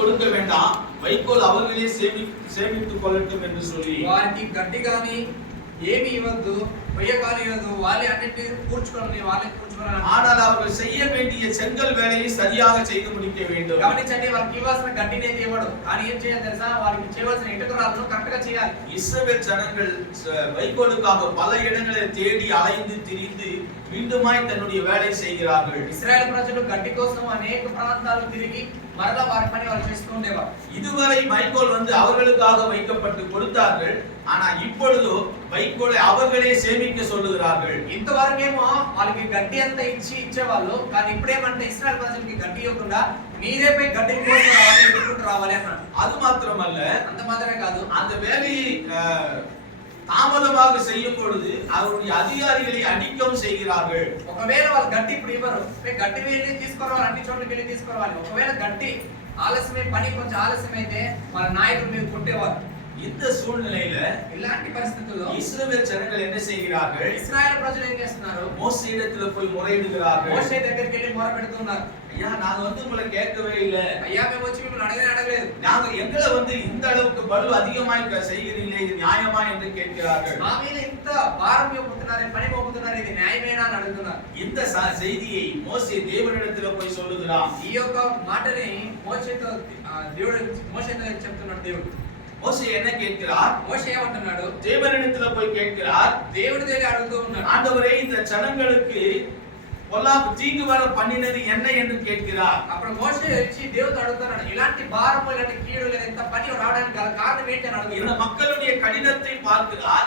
கொடுக்க வேண்டாம், வைக்கோல் அவர்களே சேமித்துக் கொள்ளட்டும் என்று சொல்லி వారికి గడ్డి గాని ఏమి ఇవ్వద్దు, పొయ్య గాని ఇవ్వద్దు, వాళ్ళే అన్నిటిని కూర్చుకొని వాళ్ళే కూర్చుకోవాలి. ஆனால் அவர்கள் செய்ய வேண்டிய செங்கல் வேலையை சரியாக செய்து முடிக்க வேண்டும். గమనించండి, వాళ్ళకి ఇవ్వాల్సిన గడ్డిని అయితే ఇవ్వడు, కానీ ఏం చేయాలి తెలుసా, వాళ్ళకి చేయవలసిన ఇటుకరాలను కరెక్ట్ గా చేయాలి. இஸ்ரவேல் ஜனங்கள் வைக்கோலுக்காக பல இடங்களில் தேடி அலைந்து திரிந்து மீண்டுமாய் தன்னுடைய வேலை செய்கிறார்கள். ఇశ్రాయేలు ప్రజలు గడ్డి కోసం అనేక ప్రాంతాలు తిరిగి మరలా వారి పని వాళ్ళు చేస్తూ ఉండేవారు. இதுவரை வைக்கோல் அவர்களுக்காக வைக்கப்பட்டு கொடுத்தார்கள், ஆனா இப்பொழுது வைக்கோலை அவர்களே சேமிக்க சொல்லுகிறார்கள். ఇంతవరకేమో వాళ్ళకి గడ్డి అంతా ఇచ్చేవాళ్ళు, కానీ ఇప్పుడేమంటే ఇశ్రాయేలు ప్రజలకి గడ్డి ఇవ్వకుండా మీరే పోయి గడ్డి కోసం రావాలి, ఎదుర్కొంటూ రావాలి అన్నాడు. அது மாத்திரமல்ல, అంత మాత్రమే కాదు, அந்த வேலையை தாமதமாக செய்யும் பொழுது அவருடைய அதிகாரிகளை அடிக்கவும் செய்கிறார்கள். ఒకవేళ వాళ్ళు గడ్డి ఇప్పుడు ఇవ్వరు, గడ్డి వెళ్ళి తీసుకురావాలి, అన్ని చోట్లకి వెళ్ళి తీసుకురావాలి. ఒకవేళ గడ్డి ఆలస్యమే, పని కొంచెం ఆలస్యమైతే వాళ్ళ నాయకులు మీద కొట్టేవారు. இந்த சூழ்நிலையில ఇలాంటి పరిస్థితుల్లో இஸ்ரவேல் ஜனங்கள் என்ன செய்கிறார்கள்? ఇశ్రాయేలు ప్రజలు ఏం చేస్తున్నారు? மோசேயிடத்துல போய் முறையிடுகிறார்கள். మోషే దగ్గరికి వెళ్ళి మొరపెడుతున్నారు. ஐயா, நாங்க உங்களை கேட்கவே இல்ல. అయ్యా, మేము వచ్చి మిమ్మల్ని అడగలేదు. நாங்க எங்களை இந்த அளவுக்கு பலு அதிகமாய் செய்கிறீங்களே, இது நியாயமா என்று கேட்கிறார்கள். మా మీద ఇంత భారం మోపుతున్నారు, పని మోపుతున్నారు, ఇది న్యాయమేనా అని అడుగుతున్నారు. இந்த செய்தியை மோசே தேவனிடத்துல போய் சொல்லுகிறான். ఈ యొక్క మాటని మోషేతో చెప్తున్నాడు దేవుడు. மோசே என்ன கேட்கிறார்? మోషే ఏమంటున్నాడు? தேவனிடத்துல போய் கேட்கிறார். దేవుడి దగ్గర అడుగుతూ ఉన్నాడు, ஆண்டவரே, இந்த ஜனங்களுக்கு பொல்லாப்பு தீங்கு வர பண்ணினது என்ன என்று கேட்கிறார். అప్పుడు మోషే వచ్చి దేవుడు అడుగుతున్నాడు, ఇలాంటి భారము, ఇలాంటి కీడు, ఇంత పని రావడానికి గల కారణం ఏంటి అని అడుగుతున్నాడు. இந்த மக்களுடைய கடினத்தை பார்க்கிறார்.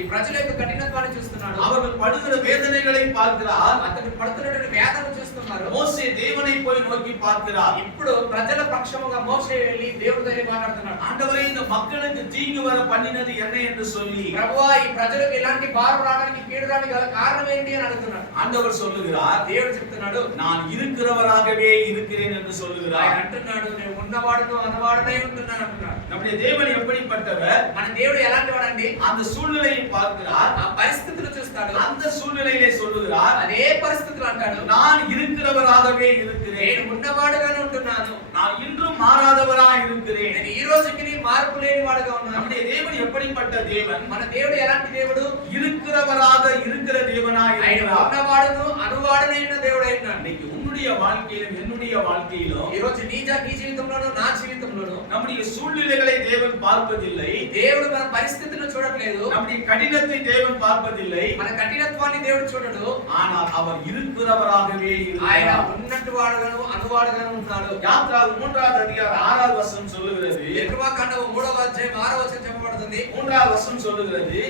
ఈ ప్రజల యొక్క కఠినత్వాన్ని చూస్తున్నాడు. அவர்கள் படுகிற வேதனைகளை பார்க்கிறார். అతను పడుతున్నటువంటి వేదన చూస్తున్నారు. மோசே தேவனை போய் நோக்கி பார்க்கிறார். ఇప్పుడు ప్రజల పక్షముగా మోషే వెళ్ళి దేవుడి దగ్గర మాట్లాడుతున్నాడు. ஆண்டவரே, இந்த மக்களுக்கு தீங்கு வர பண்ணினது என்ன என்று சொல்லி, ప్రభువా, ఈ ప్రజలకు ఇలాంటి భారం రావడానికి, కీడు రావడానికి గల కారణం ఏంటి అని అడుగుతున్నాడు. ஆண்டவர் சொல்லுகிறார், దేవుడు చెప్తున్నాడు, நான் இருக்கிறவராகவே இருக்கிறேன் என்று சொல்லுகிறார். ఆయన అంటున్నాడు, నేను ఉన్నవాడును అనవాడునై ఉంటున్నాను అంటున్నాడు. நம்முடைய தேவன் எப்படிப்பட்டவர்? మన దేవుడు ఎలాంటి వాడండి? அந்த சூழ்நிலையை பார்க்கிறார். ఆ పరిస్థితులు చూస్తాడు. அந்த சூழ்நிலையிலே சொல்லுகிறார், అదే పరిస్థితులు అంటాడు, நான் இருக்கிறவராகவே இருக்கிறேன், నేను ఉన్నవాడుగానే ఉంటున్నాను, நான் இன்றும் மாறாதவராய் இருக்கிறேன். నేను ఈ రోజుకి మార్పు లేని వాడుగా ఉన్నాను. நம்முடைய தேவன் எப்படிப்பட்ட தேவன்? మన దేవుడు ఎలాంటి దేవుడు? இருக்கிறவராக இருக்கிற தேவனாய் ఆయన இருக்கிறார். ఉన్నవాడును అనువాడునైన దేవుడు అయినాడు. இன்னைக்கு உன்னுடைய வாழ்க்கையிலும் என்னுடைய வாழ்க்கையிலும் ఈ రోజు నీ జీవితంలోనూ నా జీవితంలోనూ நம்முடைய சூழ்நிலைகளை தேவன் பார்ப்பதில்லை. దేవుడు మన పరిస్థితులను చూడట్లేదు. நம்முடைய கடினத்தை தேவன் பார்ப்பதில்லை. మన కఠినత్వాన్ని దేవుడు చూడడు. ஆனால் அவர் இருக்கிறவராகவே ఆయన இருக்கிறார். ఉన్నట్టు వాడుగాను అనువాడుగాను ఉన్నాడు. யாத்ராகமம் 3வது அதிகாரம் 6வது வசனம் சொல்லுகிறது. నిర్గమకాండం 3వ అధ్యాయం 6వ వచనం చెప్పబడుతుంది. 3வது வசனம் சொல்லுகிறது,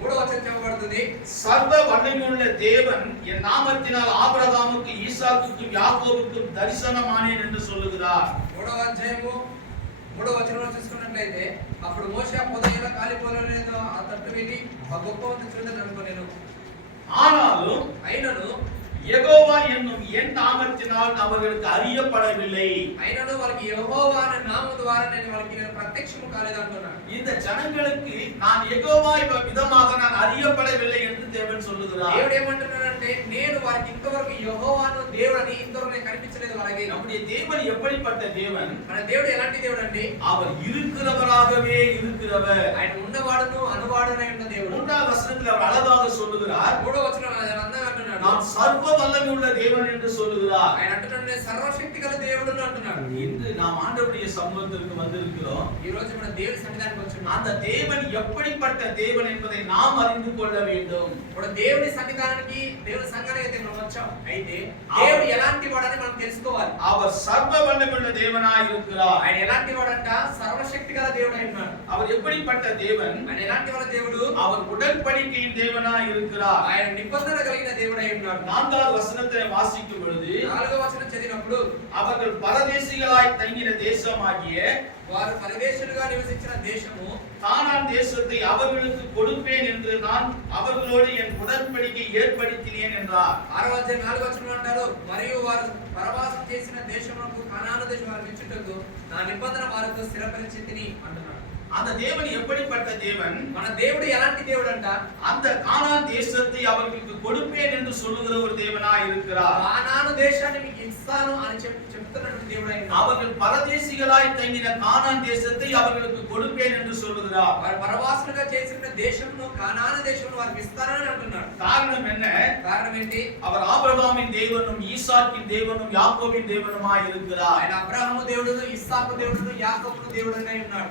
3వ వచనం చెప్పబడుతుంది, சர்வ வல்லமையுள்ள தேவன் என் நாமத்தினால் ஆபிரகாமுக்கு ஈசாக்குக்கும் யாக்கோபுக்கும் தரிசனமானேன் என்று சொல்லுகிறார். 3వ అధ్యాయము 3వ వచనంలో చూసుకున్నట్లయితే, అప్పుడు మోషే పొదయల కాలిపోలేదో ఆ తట్టు విని ఆ గొప్ప వంతు చూడని అనుకోనేను. ஆனாலும் అయినను யெகோவா என்னும் என் நாமத்தினால் அவர்களுக்கு அறியப்படவில்லை. అయినను వాళ్ళకి యెహోవా అనే నామము ద్వారా వాళ్ళకి నేను ప్రత్యక్షము కాలేదు అంటున్నాడు. இந்த ஜனங்களுக்கு நான் யெகோவா விதமாக நான் அறியப்படவில்லை என்று தேவன் சொல்லுகிறார். దేవుడు ఏమంటున్నాడంటే, నేను వారికి ఇంతవరకు యెహోవాను దేవుడని ఇంతవరకు నేను కనిపించలేదు వాళ్ళకి. நம்முடைய தேவன் எப்படிப்பட்ட தேவன்? మన దేవుడు ఎలాంటి దేవుడు అండి? அவர் இருக்கிறவராகவே இருக்கிறவர். ఆయన ఉన్నవాడును అనువాడునై ఉన్న దేవుడు. 3வது வசனத்தில் அவர் அழகாக சொல்லுகிறார், 3వ వచనంలో ఆయన అందంగా అంటున్నాడు, நான் சர்வ வல்லமையுள்ள தேவன் என்று சொல்லுகிறார். ఆయన అంటున్నాడు, నేను సర్వశక్తి గల దేవుడును అంటున్నాడు. இன்று நாம் ஆண்டவருடைய சமூகத்திற்கு வந்திருக்கிறோம். ఈ రోజు మన దేవుని సన్నిధానానికి వచ్చాము. அந்த தேவன் எப்படிப்பட்ட தேவன் என்பதை நாம் அறிந்து கொள்ள வேண்டும். ఇప్పుడు దేవుని సన్నిధానానికి, దేవుని సంఘానికి అయితే మనం వచ్చాం. అయితే దేవుడు ఎలాంటి వాడని మనం తెలుసుకోవాలి. அவர் சர்வ வல்லமையுள்ள தேவனாய் இருக்கிறார். ఆయన ఎలాంటి వాడంట? సర్వశక్తి గల దేవుడు అయినాడు. அவர் எப்படிப்பட்ட தேவன்? ఆయన ఎలాంటి వాడు దేవుడు? அவர் உடன்படிக்கையின் தேவனாய் இருக்கிறார். ఆయన నిబంధన కలిగిన దేవుడు అయి ఉన్నాడు. 4வது வசனத்தை வாசிக்கும் பொழுது, 4వ వచనం చదివినప్పుడు, அவர்கள் பரதேசிகளாய் தங்கின தேசமாகிய వారు పరదేశులుగా నివసించిన దేశము கானான் தேசத்தை அவர்களுக்கு கொடுப்பேன் என்று நான் அவர்களோடு என் உடன்படிக்கை ஏற்படுத்தினேன் என்றார். 6వ అధ్యాయం 4వ వచనం అంటారు, మరియు వారు పరవాసం చేసిన దేశమునకు కనాను దేశం వారికి ఇచ్చుటకు నా నిబంధన వారితో స్థిరపరిచితిని అంటున్నాడు. அந்த தேவன் எப்படிப்பட்ட தேவன்? మన దేవుడు ఎలాంటి దేవుడు అంట? அந்த கானான் தேசத்தை அவர்களுக்கு கொடுப்பேன் என்று சொல்லுகிற ஒரு தேவனாய் இருக்கிறார். కానాను దేశాన్ని మీకు ఇస్తాను అని చెప్తున్నటువంటి దేవుడై ఉన్నాడు. அவர்கள் பரதேசிகளாய் தங்கின கானான் தேசத்தை அவர்களுக்கு கொடுப்பேன் என்று சொல்லுகிறார். వారు పరవాసులుగా చేసిన దేశమును కానాను దేశమును వారికి ఇస్తానని అంటున్నాడు. காரணம் என்ன? కారణం ఏంటి? அவர் ஆபிரகாமின் தேவனும் ஈசாக்கின் தேவனும் யாக்கோபின் தேவனுமாய் இருக்கிறார். ఆయన అబ్రహాము దేవుడును ఇస్సాకు దేవుడును యాకోబు దేవుడునై ఉన్నాడు.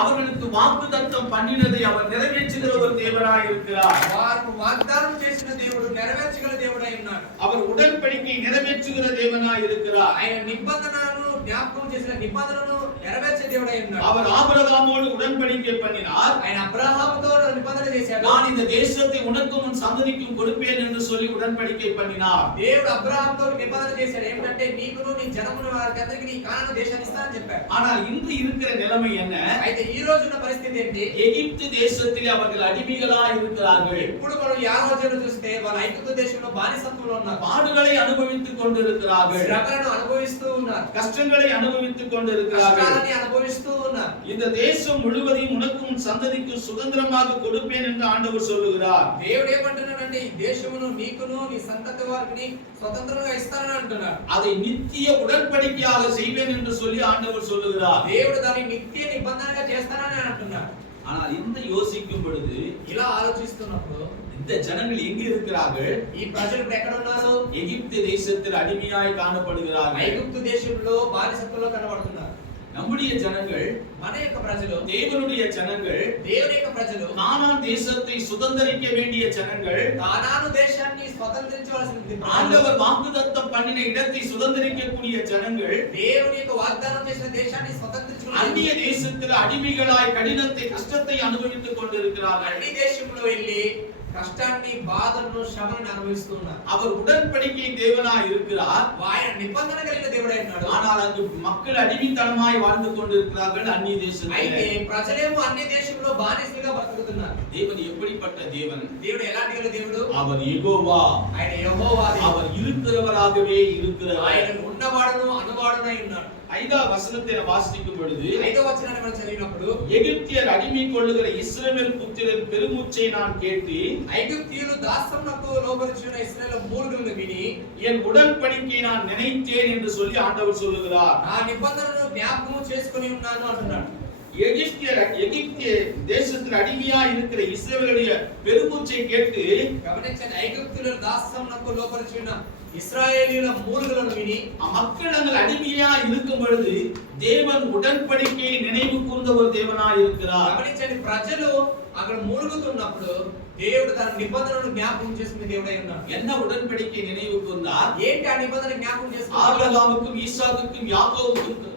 அவர்களுக்கு வாக்குத்தத்தம் பண்ணினதை அவர் நிறைவேற்றுகிற ஒரு தேவனாய் இருக்கிறார். వారు వాగ్దానం చేసిన దేవుడు నెరవేర్చగల దేవుడై ఉన్నాడు. அவர் ఉடன்பడిக்கை நிறைவேற்றுகிற தேவனாய் இருக்கிறார். ఆయన నిబంధనను జ్ఞాపకం చేసిన నిబంధనను నెరవేర్చే దేవుడై ఉన్నాడు. அவர் ஆபிரகாமோடு உடன்படிக்கை பண்ணினார். ఆయన అబ్రహాముతో నిబంధన చేశాడు. நான் இந்த தேசத்தை உனக்கும் உன் சந்ததிக்கும் கொடுப்பேன் என்று சொல்லி உடன்படிக்கை பண்ணினார். దేవుడు అబ్రహాముతో నిబంధన చేశాడు. ఏమంటే నీకును నీ జనమును వారికందరికీ నీ కానాను దేశాన్ని ఇస్తానని చెప్పాడు. ஆனால் இன்று இருக்கிற நிலைமை என்ன? అయితే ఈ రోజు ఉన్న పరిస్థితి ఏంటి? எகிப்து தேசத்திலே அவர்கள் அடிமைகளாய் இருக்கிறார்கள். ఇప్పుడు మనం యాజకులను చూస్తే వాళ్ళు ఐగుప్తు దేశంలో బానిసత్వంలో ఉన్నారు. பாடுகளை அனுபவித்துக் கொண்டிருக்கிறார்கள். శ్రమలను అనుభవిస్తూ ఉన్నారు. கஷ்டங்களை அனுபவித்துக் கொண்டிருக்கிறார்கள். కష్టాలని అనుభవిస్తూ ఉన్నారు. இந்த தேசம் முழுவதையும் உனக்கும் உன் சந்ததிக்கும் சுதந்திரமாக கொடுப்பேன் என்று ஆண்டவர் சொல்லுகிறார். దేవుడు ఏమంటున్నాడంటే ఈ దేశమును నీకును నీ సంతతి వారికి స్వతంత్రంగా ఇస్తానని అంటున్నాడు. அதை நித்திய உடன்படிக்கையாக செய்வேன் என்று சொல்லி ஆண்டவர் சொல்லுகிறார். దేవుడు దాన్ని నిత్య నిబంధనగా చేస్తానని అంటున్నాడు. ஆனால் இந்த யோசிக்கும் பொழுது ఇలా ఆలోచిస్తున్నప్పుడు இந்த ஜனங்கள் எங்கு இருக்கிறார்கள்? ఈ ప్రజలు ఇప్పుడు ఎక్కడ ఉన్నారు? எகிப்து தேசத்தில் அடிமையாய் காணப்படுகிறார்கள். ఐగుప్తు దేశంలో బానిసత్వంలో కనబడుతున్నారు. நம்முடைய ஜனங்கள், మన యొక్క ప్రజలు, தேவனுடைய ஜனங்கள், దేవుని యొక్క ప్రజలు, கானான் தேசத்தை சுதந்தரிக்க வேண்டிய ஜனங்கள், కానాను దేశాన్ని స్వతంత్రించవలసిన ஆண்டவர் வாக்குத்தத்தம் பண்ணின இடத்தை சுதந்தரிக்கக்கூடிய ஜனங்கள், దేవుని యొక్క వాగ్దానం చేసిన దేశాన్ని స్వతంత్రించుకున్న அந்நிய தேசத்தில் அடிமைகளாய் கடினத்தை கஷ்டத்தை அனுபவித்துக் கொண்டிருக்கிறார்கள். అన్ని దేశంలో వెళ్ళి కష్టాన్ని బాధలను శ్రమలను అనుభవిస్తున్నారు. அவர் உடன்படிக்கை தேவனாய் இருக்கிறார். ఆయన నిబంధన కలిగిన దేవుడై ఉన్నాడు. ஆனால் அங்கு மக்கள் அடிமைத்தனமாய் வாழ்ந்து கொண்டிருக்கிறார்கள் அந்நிய అయితే தேசத்தில். ప్రజలేమో అన్ని దేశంలో బానిసలుగా బతుకుతున్నారు. தேவன் எப்படிப்பட்ட தேவன்? దేవుడు ఎలాంటి గల దేవుడు? அவர் யெகோவா. ఆయన యెహోవా దేవుడు. அவர் இருக்கிறவராகவே இருக்கிறவர். ఆయన ఉన్నవాడును అనువాడునై ఉన్నాడు. 5వ వచనத்தை வாசிக்கும் பொழுது 5వ వచనాన్ని మనం చదివినప్పుడు எகிப்தியர் அடிமை கொள்ளுகிற இஸ்ரவேல் புத்திரர் பெருமூச்சை நான் கேட்டு ఐగుప్తీయులు దాస్యమునకు లోబరుచున్న ఇశ్రాయేలు మూలుగులను విని என் உடன்படிக்கையை நான் நினைத்தேன் என்று சொல்லி ஆண்டவர் சொல்லுகிறார். నా నిబంధనను జ్ఞాపకం చేసుకొని ఉన్నాను అంటున్నాడు. எகிப்திய தேசத்தில் அடிமையா இருக்கிற இஸ்ரவேலுடைய பெருமூச்சை கேட்டு గమనించండి, ఐగుప్తీయులు దాస్యమునకు లోబరుచున్న இஸ்ராயேலியல மூல்களும் வினி மக்கள் அடிமையா இருக்கும் பொழுது தேவன் உடன்படிக்கையை நினைவு கூர்ந்த ஒரு தேவனாய் இருக்கிறார். గమనించండి, ప్రజలు అక్కడ మూలుగుతున్నప్పుడు దేవుడు తన నిబంధనను జ్ఞాపకం చేసుకునే దేవుడై ఉన్నాడు. என்ன உடன்படிக்கை நினைவு கூர்ந்தார்? ఏంటి ఆ నిబంధన జ్ఞాపకం చేసుకున్నాడు? ஆபிரகாமுக்கும் ஈசாக்குக்கும் யாக்கோபுக்கும்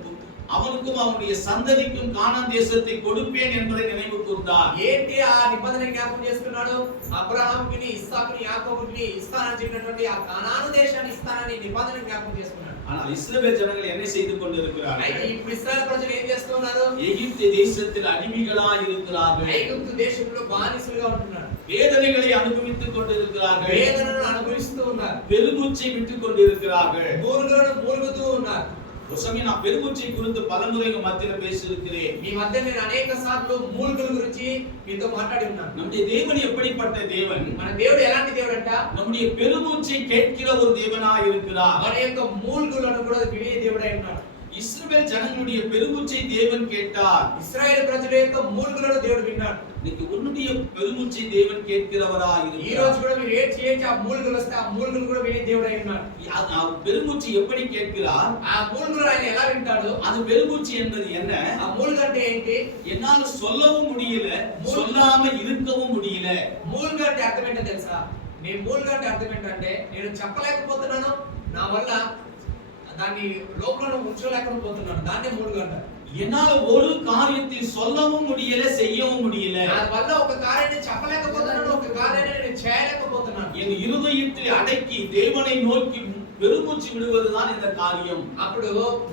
அவனுக்கும் அவனுடைய சந்ததிக்கும் கானான் தேசத்தை கொடுப்பேன் என்பதை நினைவு கூர்ந்தார். ఏంటి ఆ నిబంధన జ్ఞాపకం చేసుకున్నాడు? అబ్రహాముకి, ఇస్సాకుని, యాకోబుకి ఇస్తానని చెప్పినటువంటి ఆ కానాను దేశాన్ని ఇస్తానని నిబంధన జ్ఞాపకం చేసుకున్నాడు. ஆனால் இஸ்ரவேல் ஜனங்கள் என்ன செய்து అయితే கொண்டிருக்கிறார்கள்? ఇప్పుడు ఇశ్రాయేలు ప్రజలు ఏం చేస్తున్నారు? எகிப்து தேசத்தில் அடிமைகளாய் இருக்கிறார்கள். ఐగుప్తు దేశంలో బానిసలుగా ఉంటున్నారు. வேதனைகளை அனுபவித்துக் கொண்டிருக்கிறார்கள். వేదనను అనుభవిస్తూ ఉన్నారు. பெருமூச்சை விட்டுக் கொண்டிருக்கிறார்கள். మూలుగుతూ ఉన్నారు. ஒரு சமயம் நான் பெருமூச்சை குறித்து பலமுறை மத்தியில பேசியிருக்கிறேன். మీ మధ్య నేను అనేక సార్లు మూలుగుల గురించి మీతో మాట్లాడి ఉన్నాను. நம்முடைய தேவன் எப்படிப்பட்ட தேவன்? మన దేవుడు ఎలాంటి దేవుడు అంట? நம்முடைய பெருமூச்சை கேட்கிற ஒரு தேவனாய் இருக்கிறார். మన యొక్క మూలుగులను కూడా వినే దేవుడై ఉన్నాడు. இஸ்ரவேல் ஜனங்களுடைய பெருமூச்சை தேவன் கேட்டார். ఇశ్రాయేలు ప్రజల యొక్క మూలుగులను దేవుడు విన్నాడు. இன்னைக்கு உன்னுடைய பெருமூச்சை தேவன் கேட்கிறவராய் ఈ இருக்கிறார். రోజు కూడా మీరు ఏడ్చి ఏడ్చి ఆ మూలుగులు వస్తే ఆ మూలుగులు కూడా వినే దేవుడై ఉన్నాడు. பெருமூச்சு எப்படி கேட்கிறார்? ఆ మూలుగులు ఆయన ఎలా వింటాడు? அது பெருமூச்சு என்பது என்ன? ఆ మూలుగు అంటే ఏంటి? என்னால சொல்லவும் முடியல, சொல்லாம இருக்கவும் முடியல. మూలుగు అంటే అర్థం ఏంటో తెలుసా? నేను మూలుగు అంటే అర్థం ఏంటంటే నేను చెప్పలేకపోతున్నాను, నా వల్ల దాన్ని లోపల ఉంచలేకపోతున్నాను, దాన్నే మూలుగు అంటారు. என்னால ஒரு காரியத்தை சொல்லவும் முடியல, செய்யவும் முடியல. నా వల్ల ఒక కార్యాన్ని చెప్పలేకపోతున్నాను, ఒక కార్యాన్ని నేను చేయలేకపోతున్నాను. என் இருதயத்தை அடக்கி தேவனை நோக்கி பெருமூச்சு விடுவதுதான் இந்த காரியம். అప్పుడు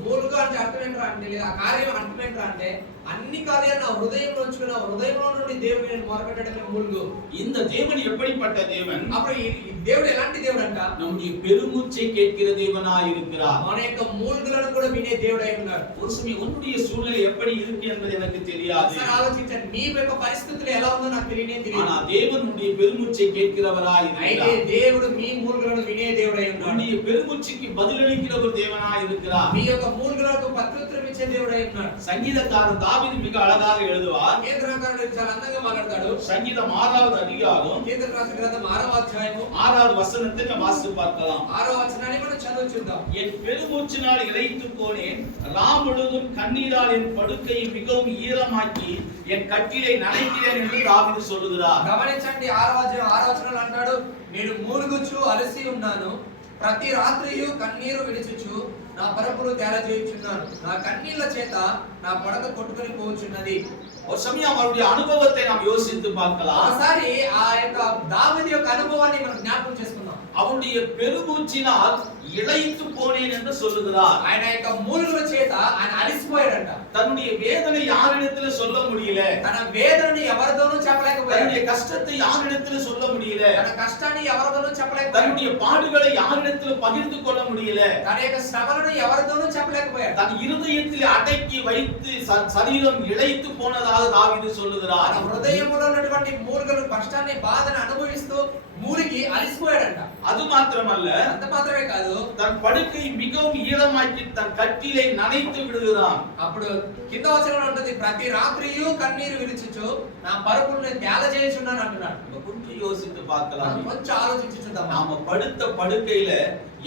మూలుగు అంటే అర్థం ఏంట్రా అంటే, లేదా ఆ కార్యం అర్థం ఏంట్రా అంటే అన్ని కార్యాలు నా హృదయంలో ఉంచుకున్న హృదయంలో నుండి దేవుని నేను మొరపెట్టడమే మూలుగు. இந்த தேவன் எப்படிப்பட்ட தேவன்? అప్పుడు ఈ దేవుడు ఎలాంటి దేవుడు అంట? நம்முடைய பெருமூச்சை கேட்கிற தேவனாய் இருக்கிறார். మన యొక్క మూలుగులను కూడా వినే దేవుడై ఉన్నాడు. ஒரு சமயம் உன்னுடைய சூழ்நிலை எப்படி இருக்கு என்பது எனக்கு தெரியாது. ఒకసారి ఆలోచించండి, నీ యొక్క పరిస్థితులు ఎలా ఉందో నాకు తెలియదు. ஆனா தேவன் உன்னுடைய பெருமூச்சை கேட்கிறவராய் అయితే இருக்கிறார். దేవుడు మీ మూలుగులను వినే దేవుడై ఉన్నాడు. உன்னுடைய பெருமூச்சுக்கு பதிலளிக்கிற ஒரு தேவனாய் இருக்கிறார். మీ యొక్క మూలుగులకు ప్రత్యుత్తరం ఇచ్చే దేవుడై ఉన్నాడు. சங்கீதக்காரன் தாவீது மிக அழகாக எழுதுவார். కీర్తనకారుడు చాలా అందంగా మాట్లాడతాడు. சங்கீதம் 6வது அதிகாரம் కీర్తన రాసిన గ్రంథం 6వ అధ్యాయము 6வது వசனத்தை நாம் வாசித்து பார்க்கலாம். 6వ వచనాన్ని మనం చదువుచుద్దాం. என் பெருமூச்சினால் இளைத்து போனேன், ராம் முழுதும் கண்ணீரால் என் படுக்கையை மிகவும் ஈரமாக்கி என் கட்டிலை நனைக்கிறேன் என்று தாவீது சொல்லுகிறார். గమనించండి 6వ అధ్యాయం 6వ వచనంలో అంటాడు, నేను మూలుగుచు అలసి ఉన్నాను, ప్రతి రాత్రియు కన్నీరు విడిచుచు నా పరపులు తేల చేయుచున్నాను, నా కన్నీళ్ల చేత నా పడక కొట్టుకొని పోచున్నది. ஒரு சமயம் அவருடைய அனுபவத்தை நாம் யோசித்து பார்க்கலாம். ఒకసారి ఆ యొక్క దావీదు యొక్క అనుభవాన్ని మనం జ్ఞాపకం చేసుకుందాం. அவருடைய பெருமூச்சினால் இளைத்து போனேன் என்று சொல்லுகிறார். ఆయన యొక్క మూలుగుల చేత ఆయన అలసిపోయాడంట. தன்னுடைய வேதனை யாரிடத்துல சொல்ல முடியல, తన వేదనని ఎవరితోనూ చెప్పలేకపోయాడు. தன்னுடைய கஷ்டத்தை யாரிடத்துல சொல்ல முடியல, తన కష్టాన్ని ఎవరితోనూ చెప్పలేకపోయాడు. தன்னுடைய பாடுகளை யாரிடத்துல பகிர்ந்து கொள்ள முடியல, తన యొక్క శ్రమలను ఎవరితోనూ చెప్పలేకపోయాడు. தன் இருதயத்தில் அடக்கி வைத்து சரீரம் இளைத்து போனதாக தாவீது சொல்லுகிறார். తన హృదయంలో ఉన్నటువంటి మూలుగలు కష్టాన్ని బాధను అనుభవిస్తూ మూలిగి అలసిపోయాడంట. அது மாத்திரமல்ல, అంత మాత్రమే కాదు, தன் படுக்கை மிகவும் ஈரமாக்கி தன் கட்டிலை நனைத்து விடுகிறான். అప్పుడు కింద వచనంలో ఉంటుంది, ప్రతి రాత్రియు కన్నీరు విడిచుచు నా పరుపుల్ని తేల చేయుచున్నాను అంటున్నాడు. கொஞ்சம் யோசித்து பார்க்கலாம். కొంచెం ఆలోచించి చూద్దాం. நாம படுத்த படுக்கையில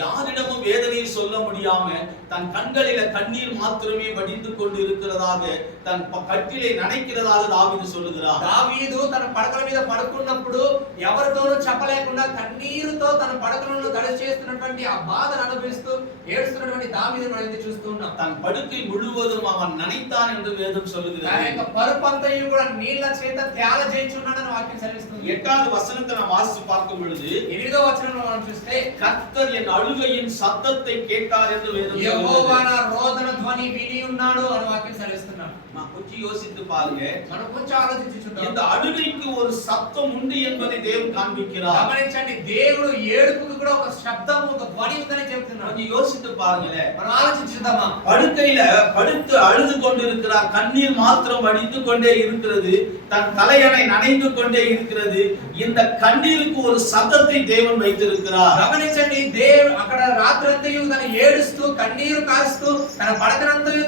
யாரிடமும் வேதனையை சொல்ல முடியாம தன் கண்களில கண்ணீர் மாத்திரமே வடிந்து கொண்டு இருக்கிறதாக தன் கட்டிலை நனைக்கிறதாக தாவீது சொல்லுகிறார். దావీదు తన పడకల మీద పడుకున్నప్పుడు ఎవరితోనూ చెప్పలేకుండా కన్నీరుతో తన పడకలను తడిచేస్తున్నటువంటి ఆ బాధను అనుభవిస్తూ ఏడుస్తున్నటువంటి దావీదును మనం చూస్తూ ఉన్నాం. தன் படுக்கை முழுவதும் அவன் நனைத்தான் என்று வேதம் சொல்லுகிறது. ఆయన యొక్క పరుపంతయు కూడా నీళ్ల చేత తేల చేయుచున్నాడని వాక్యం సెలవిస్తుంది. 8வது వచనத்தை நாம் வாசித்து பார்க்கும் பொழுது 8వ వచనంలో మనం చూస్తే, கர்த்தர் என் அழுகையின் சத்தத்தை கேட்டார் என்று வேதம் యెహోవా சொல்லுகிறது. నా రోదన ధ్వని విని ఉన్నాడు అని వాక్యం సెలవిస్తున్నాడు. நான் கொஞ்சம் யோசித்து பாருங்க. మనం కొంచెం ఆలోచించి చూద్దాం. இந்த அழுகைக்கு ஒரு சத்தம் உண்டு என்பதை தேவன் காண்பிக்கிறார். గమనించండి, దేవుడు ఏడుపుకు కూడా ఒక శబ్దం, ఒక ధ్వని ఉందని చెప్తున్నాడు. கொஞ்சம் யோசித்து பாருங்களேன். మనం ఆలోచించుదామా? படுக்கையில படுத்து அழுது கொண்டிருக்கிறார், கண்ணீர் மாத்திரம் வடிந்து கொண்டே இருக்கிறது, தன் தலையணை நனைந்து கொண்டே இருக்கிறது. இந்த கண்ணீருக்கு ஒரு சத்தத்தை தேவன் வைத்திருக்கிறார். గమనించండి, దేవుడు అక్కడ రాత్రంతయు తన ఏడుస్తూ కన్నీరు కారుస్తూ తన పడకనంతయు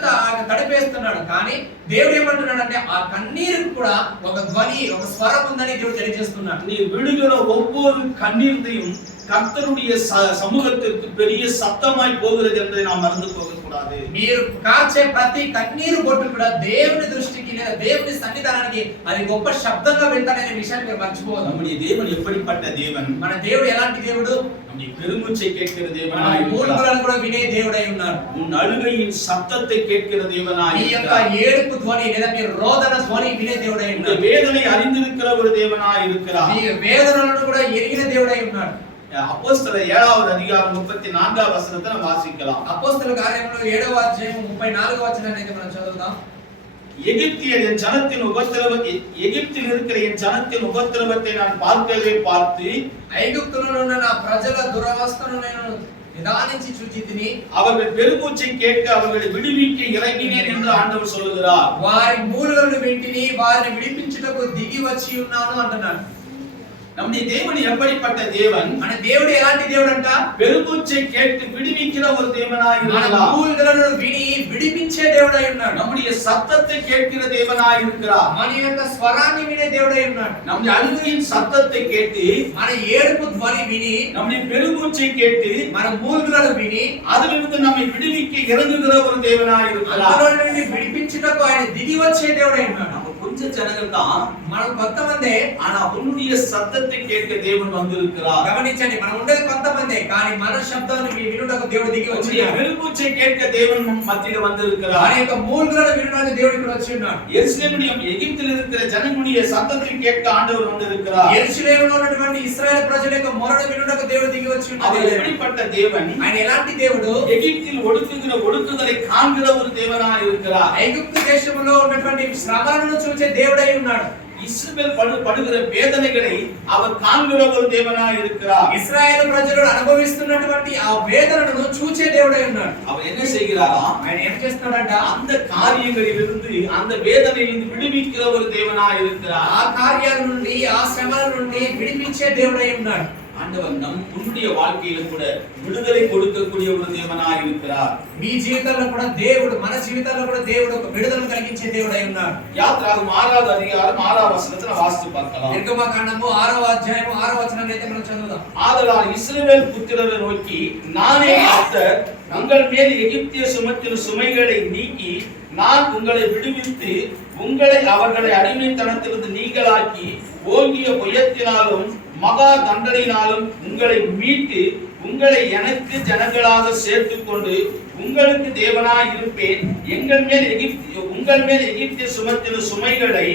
తడిపేస్తున్నాడు. కానీ దేవుడు ఏమంటున్నాడంటే ఆ కన్నీరుకు కూడా ఒక ధ్వని, ఒక స్వరం ఉందని దేవుడు తెలియజేస్తున్నాడు. நீ விடுகிற ஒவ்வொரு கண்ணீரையும் கர்த்தருடைய சமூகத்திற்கு பெரிய சத்தமாய் போகிறது என்பதை நாம் மறந்து போக கூடாது. మీరు కార్చే ప్రతి కన్నీరు బొట్టు కూడా దేవుని దృష్టికి లేదా దేవుని సన్నిధానానికి అది గొప్ప శబ్దంగా వెళ్తాననే విషయాన్ని మీరు మర్చిపోవద్దు. நம்முடைய தேவன் எப்படிப்பட்ட தேவன்? మన దేవుడు ఎలాంటి దేవుడు? நம்முடைய பெருமூச்சை கேட்கிற మన தேவனாய் இருக்கிறார். మూలుగులను కూడా వినే దేవుడై ఉన్నారు. உன் அழுகையின் சத்தத்தை கேட்கிற தேவனாய் మీ యొక్క இருக்கிறார். ఏడుపు ధ్వని లేదా మీ రోదన ధ్వని వినే దేవుడై இந்த ఉన్నారు. வேதனை அறிந்திருக்கிற ஒரு தேவனாய் இருக்கிறார். మీ వేదనలను కూడా ఎరిగిన దేవుడై ఉన్నాడు. அப்போஸ்தலர் 7வது அதிகாரம் 34வது வசனத்தை நாம் வாசிக்கலாம். అపోస్తలుల కార్యములు 7వ అధ్యాయం 34వ వచనాన్ని అయితే మనం చదువుదాం. எகிப்தியர் என் ஜனத்தின் உபத்திரவத்தை, எகிப்தில் இருக்கிற என் ஜனத்தின் உபத்திரவத்தை நான் பார்க்கவே பார்த்து, ఐగుప్తులో ఉన్న నా ప్రజల దురవస్థను నేను నిదానించి చూచితిని, அவர்கள் பெருமூச்சை கேட்க அவர்களை விடுவிக்க இறங்கினேன் என்று ஆண்டவர் சொல்லுகிறார். వారి మూలుగలను వింటిని, వారిని విడిపించుటకు దిగి వచ్చి ఉన్నాను అంటున్నాడు. நம்முடைய தேவன் எப்படிப்பட்ட தேவன்? మన దేవుడు ఎలాంటి దేవుడు అంట? பெருமூச்சை கேட்டு விடுவிக்கிற ஒரு தேவனாய் మన இருக்கிறார். మూలుగలను విని విడిపించే దేవుడై ఉన్నాడు. நம்முடைய சத்தத்தை கேட்கிற தேவனாய் இருக்கிறார். మన యొక్క స్వరాన్ని వినే దేవుడై ఉన్నాడు. நம்முடைய அழுகையின் சத்தத்தை கேட்டு, మన ఏడుపు ధ్వని విని, நம்முடைய பெருமூச்சை கேட்டு, మన మూలుగలను విని அதிலிருந்து நம்மை விடுவிக்க இறங்குகிற ஒரு தேவனாய் இருக்கிறார். అందులో నుండి విడిపించుటకు ఆయన దిగి వచ్చే దేవుడై ఉన్నాడు. நம்ம கொஞ்சம் ஜனங்கள் தான், మనం కొంతమందే, ஆனா உன்னுடைய சத்தத்தை கேட்க தேவன் வந்திருக்கிறார். గమనించండి, మనం ఉండేది కొంతమందే, కానీ మన శబ్దాన్ని వినుటకు దేవుడు దిగి వచ్చి உன்னுடைய பெருமூச்சை கேட்க தேவன் மத்தியில வந்திருக்கிறார். ఆయన యొక్క మూలుగలను వినడానికి దేవుడు ఇక్కడ వచ్చి ఉన్నాడు. எருசலேமுடைய எகிப்தில் இருக்கிற ஜனங்களுடைய சத்தத்தை கேட்க ஆண்டவர் வந்திருக்கிறார். యెరూషలేములో ఉన్నటువంటి ఇశ్రాయేలు ప్రజల యొక్క మొరను వినుటకు దేవుడు దిగి వచ్చి ఉన్నాడు. அவர் எப்படிப்பட்ட தேவன்? ఆయన ఎలాంటి దేవుడు? எகிப்தில் ஒடுக்குகிற ஒடுக்குதலை காண்கிற ஒரு தேவனாய் இருக்கிறார். ఐగుప్తు దేశంలో ఉన్నటువంటి శ్రమలను చూసే దేవుడై ఉన్నాడు. இஸ்ரவேல் படுகிற வேதனைகளை அவர் காண்கிற ஒரு தேவனாய் இருக்கிறார். ఇశ్రాయేలు ప్రజలు అనుభవిస్తున్నటువంటి ఆ వేదనను చూసే దేవుడై ఉన్నాడు. அவர் என்ன செய்கிறாராம்? ఆయన ఏం చేస్తున్నాడంట? அந்த காரியங்களிலிருந்து, அந்த வேதனையிலிருந்து விடுவிக்கிற ஒரு தேவனாய் இருக்கிறார். ఆ కార్యాల నుండి, ఆ శ్రమల నుండి విడిపించే దేవుడై ఉన్నాడు. ஆண்டவர் உன்னுடைய வாழ்க்கையிலும் கூட விடுதலை கொடுக்கக்கூடிய ஒரு தேவனாய் இருக்கிறார். మీ జీవితంలో కూడా దేవుడు, మన జీవితాల్లో కూడా దేవుడు ఒక విడుదల కలిగించే దేవుడై ఉన్నాడు. யாத்ராகமம் 6வது அதிகாரம் 6வது வசனத்தை வாசித்து பார்க்கலாம். నిర్గమకాండము 6వ అధ్యాయము 6వ వచనాన్ని అయితే మనం చదువుదాం. ஆதலால் இஸ்ரவேல் புத்திரரை நோக்கி, நானே கர்த்தர், உங்கள் மேல் எகிப்திய சுமத்தின் சுமைகளை நீக்கி நான் உங்களை விடுவித்து உங்களை அவர்களை அடிமைத்தனத்திலிருந்து நீங்களாக்கி ஓங்கிய புயத்தினாலும் மகா தண்டனையினாலும் உங்களை மீட்டு உங்களை எனக்கு ஜனங்களாக சேர்த்துக்கொண்டு உங்களுக்கு தேவனாய் இருப்பேன். உங்கள் மேல் எகிப்திய சுமத்தின சுமைகளை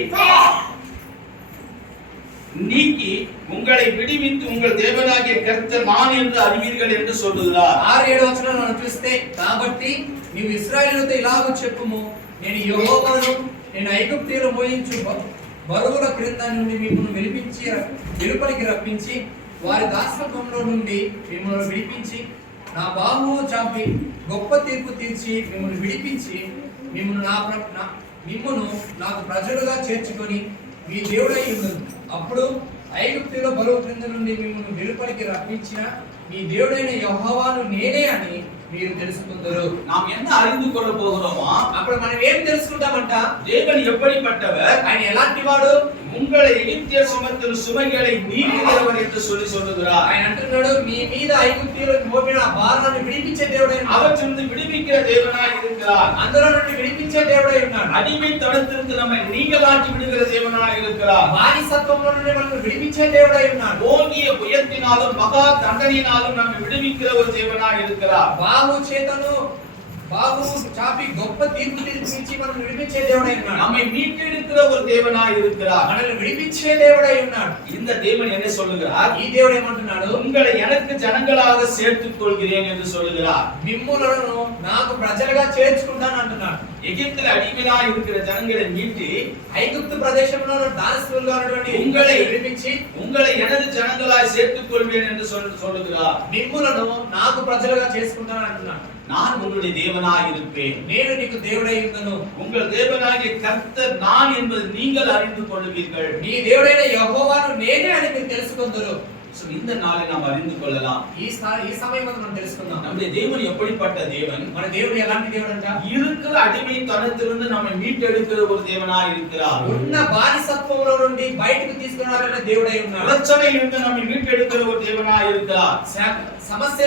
நீக்கி உங்களை விடுவித்து உங்கள் தேவனாகிய கர்த்தர் நான் என்று அறிவீர்கள் என்று சொல்லுகிறார். 6-7 వచనాలను మనం చూస్తే, కాబట్టి నీవు ఇశ్రాయేలుతో ఇలాగ చెప్పుము, నేను యెహోవాను, నేను ఐగుప్తీయులు మోయించు బరువుల క్రింద నుండి మిమ్మల్ని వెలుపలికి రప్పించి వారి దాసత్వంలో నుండి మిమ్మల్ని విడిపించి నా బాహువు చాపి గొప్ప తీర్పు తీర్చి మిమ్మల్ని విడిపించి మిమ్మును నాకు ప్రజలుగా చేర్చుకొని మీ దేవుడై ఉన్నాను. అప్పుడు ఐగుప్తులో బరువు క్రింద నుండి మిమ్మల్ని వెలుపలికి రప్పించిన మీ దేవుడైన యెహోవాను నేనే అని మీరు తెలుసుకుందరు. நாம் என்ன அறிந்து கொள்ள போகிறோமா? అప్పుడు మనం ఏం తెలుసుకుంటామంట? தேவன் எப்படிப்பட்டவர்? ఆయన ఎలాంటి వాడు? உங்களை எகிப்திய சுமத்தின சுமைகளை நீக்குகிறவர் என்று சொல்லுகிறார். ఆయన అంటున్నాడు, మీ మీద ఐగుప్తీయులకు మోపిన భారాన్ని విడిపించే దేవుడై ఉన్నాడు. அவற்றிலிருந்து விடுவிக்கிற தேவனாய் இருக்கிறார். అందులో నుండి విడిపించే దేవుడై ఉన్నాడు. அடிமைத்தனத்திலிருந்து நம்மை நீங்களாக்கி விடுகிற தேவனாய் இருக்கிறார். బానిసత్వంలో నుండి మనల్ని విడిపించే దేవుడై ఉన్నాడు. ஓங்கிய புயத்தினாலும் மகா தண்டனையினாலும் நம்மை விடுவிக்கிற ஒரு தேவனாய் இருக்கிறார். బాహు చాపి గొప్ప తీర్పు తీర్చి మనం విడిపించే దేవుడై ఉన్నాడు. நம்மை மீட்டெடுக்கிற ஒரு தேவனாய் இருக்கிறார். మనల్ని విడిపించే దేవుడై ఉన్నాడు. இந்த தேவன் என்ன சொல்லுகிறார்? ఈ దేవుడు ఏమంటున్నాడు? உங்களை எனக்கு ஜனங்களாக சேர்த்துக் கொள்கிறேன் என்று சொல்லுகிறார். మిమ్ములను నాకు ప్రజలుగా చేర్చుకుంటాను అంటున్నాడు. எகிப்தில் அடிமையாய் இருக்கிற ஜனங்களை மீட்டு ఐగుప్తు ప్రదేశంలో దాసత్వంలో ఉన్నటువంటి உங்களை విడిపించి உங்களை எனது ஜனங்களாய் சேர்த்துக் கொள்வேன் என்று சொல்லுகிறார். మిమ్ములను నాకు ప్రజలుగా చేసుకుంటాను అంటున్నాడు. நான் உங்களுடைய தேவனாய் இருப்பேன். నేను నీకు దేవుడై ఉన్నాను. உங்கள் தேவனாகிய கர்த்தர் நான் என்பது நீங்கள் அறிந்து கொள்வீர்கள். నీ దేవుడైన యెహోవాను నేనే అని మీరు తెలుసుకొందురు. இந்த நாளை நாம் அறிந்து கொள்ளலாம். ఈ సమయం మనం తెలుసుకుందాం. நம்முடைய தேவன் எப்படிப்பட்ட தேவன்? మన దేవుడు ఎలాంటి దేవుడు అంట? இருக்கிற అடிமைத்தனத்திலிருந்து நம்மை மீட்டெடுக்கிற ஒரு தேவனாய் இருக்கிறார். ఉన్న బానిసత్వంలో నుండి బయటకు తీసుకురావాలనే దేవుడై ఉన్నాడు. பிரச்சனையிலிருந்து நம்மை மீட்டெடுக்கிற ஒரு தேவனாய் இருக்கிறார். సమస్యలో